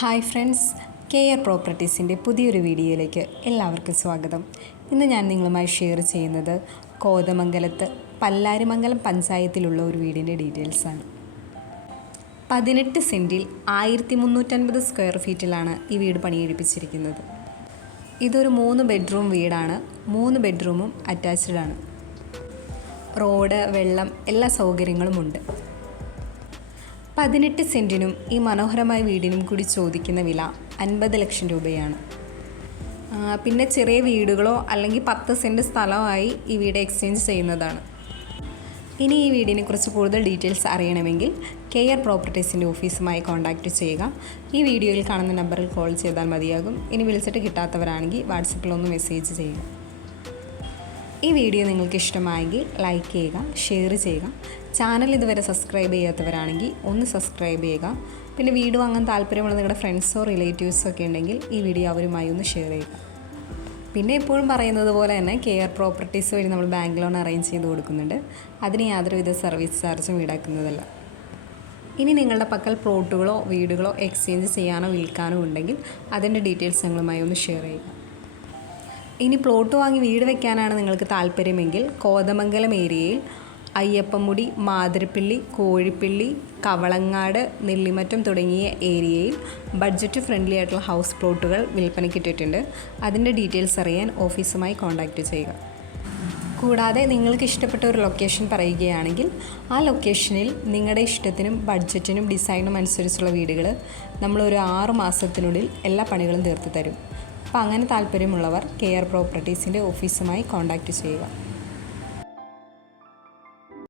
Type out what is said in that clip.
Hi friends, care പ്രോപ്പർട്ടീസിൻ്റെ പുതിയൊരു വീഡിയോയിലേക്ക് എല്ലാവർക്കും സ്വാഗതം. ഇന്ന് ഞാൻ നിങ്ങളുമായി ഷെയർ ചെയ്യുന്നത് കോതമംഗലത്ത് പല്ലാരിമംഗലം പഞ്ചായത്തിലുള്ള ഒരു വീടിൻ്റെ ഡീറ്റെയിൽസാണ്. 18 സെൻറ്റിൽ 1350 സ്ക്വയർ ഫീറ്റിലാണ് ഈ വീട് പണിയെടുപ്പിച്ചിരിക്കുന്നത്. ഇതൊരു 3 ബെഡ്റൂം വീടാണ്. 3 ബെഡ്റൂമും അറ്റാച്ച്ഡ് ആണ്. റോഡ്, വെള്ളം, എല്ലാ സൗകര്യങ്ങളുമുണ്ട്. 18 സെൻറ്റിനും ഈ മനോഹരമായ വീടിനും കൂടി ചോദിക്കുന്ന വില 50 ലക്ഷം രൂപയാണ്. പിന്നെ ചെറിയ വീടുകളോ അല്ലെങ്കിൽ 10 സെൻറ്റ് സ്ഥലമായി ഈ വീട് എക്സ്ചേഞ്ച് ചെയ്യുന്നതാണ്. ഇനി ഈ വീടിനെ കുറിച്ച് കൂടുതൽ ഡീറ്റെയിൽസ് അറിയണമെങ്കിൽ കെയർ പ്രോപ്പർട്ടീസിൻ്റെ ഓഫീസുമായി കോൺടാക്റ്റ് ചെയ്യുക. ഈ വീഡിയോയിൽ കാണുന്ന നമ്പറിൽ കോൾ ചെയ്താൽ മതിയാകും. ഇനി വിളിച്ചിട്ട് കിട്ടാത്തവരാണെങ്കിൽ വാട്സപ്പിലൊന്ന് മെസ്സേജ് ചെയ്യുക. ഈ വീഡിയോ നിങ്ങൾക്ക് ഇഷ്ടമായെങ്കിൽ ലൈക്ക് ചെയ്യുക, ഷെയർ ചെയ്യുക. ചാനൽ ഇതുവരെ സബ്സ്ക്രൈബ് ചെയ്യാത്തവരാണെങ്കിൽ ഒന്ന് സബ്സ്ക്രൈബ് ചെയ്യുക. പിന്നെ വീട് വാങ്ങാൻ താല്പര്യമുള്ള നിങ്ങളുടെ ഫ്രണ്ട്സോ റിലേറ്റീവ്സോ ഒക്കെ ഉണ്ടെങ്കിൽ ഈ വീഡിയോ അവരുമായി ഒന്ന് ഷെയർ ചെയ്യുക. പിന്നെ എപ്പോഴും പറയുന്നത് പോലെ തന്നെ കെയർ പ്രോപ്പർട്ടീസ് വഴി നമ്മൾ ബാങ്ക് ലോൺ അറേഞ്ച് ചെയ്ത് കൊടുക്കുന്നുണ്ട്. അതിന് യാതൊരുവിധ സർവീസ് ചാർജും ഈടാക്കുന്നതല്ല. ഇനി നിങ്ങളുടെ പക്കൽ പ്ലോട്ടുകളോ വീടുകളോ എക്സ്ചേഞ്ച് ചെയ്യാനോ വിൽക്കാനോ ഉണ്ടെങ്കിൽ അതിൻ്റെ ഡീറ്റെയിൽസ് ഞങ്ങളുമായി ഒന്ന് ഷെയർ ചെയ്യുക. ഇനി പ്ലോട്ട് വാങ്ങി വീട് വയ്ക്കാനാണ് നിങ്ങൾക്ക് താല്പര്യമെങ്കിൽ കോതമംഗലം ഏരിയയിൽ അയ്യപ്പമുടി, മാതിരപ്പള്ളി, കോഴിപ്പള്ളി, കവളങ്ങാട്, നെല്ലിമറ്റം തുടങ്ങിയ ഏരിയയിൽ ബഡ്ജറ്റ് ഫ്രണ്ട്ലി ആയിട്ടുള്ള ഹൗസ് പ്ലോട്ടുകൾ വിൽപ്പനയ്ക്കിട്ടിട്ടുണ്ട്. അതിൻ്റെ ഡീറ്റെയിൽസ് അറിയാൻ ഓഫീസുമായി കോൺടാക്റ്റ് ചെയ്യുക. കൂടാതെ നിങ്ങൾക്ക് ഇഷ്ടപ്പെട്ട ഒരു ലൊക്കേഷൻ പറയുകയാണെങ്കിൽ ആ ലൊക്കേഷനിൽ നിങ്ങളുടെ ഇഷ്ടത്തിനും ബഡ്ജറ്റിനും ഡിസൈനും അനുസരിച്ചുള്ള വീടുകൾ നമ്മളൊരു 6 മാസത്തിനുള്ളിൽ എല്ലാ പണികളും തീർത്ത് തരും. അപ്പോൾ അങ്ങനെ താല്പര്യമുള്ളവർ കെയർ പ്രോപ്പർട്ടീസിൻ്റെ ഓഫീസുമായി കോൺടാക്റ്റ് ചെയ്യുക.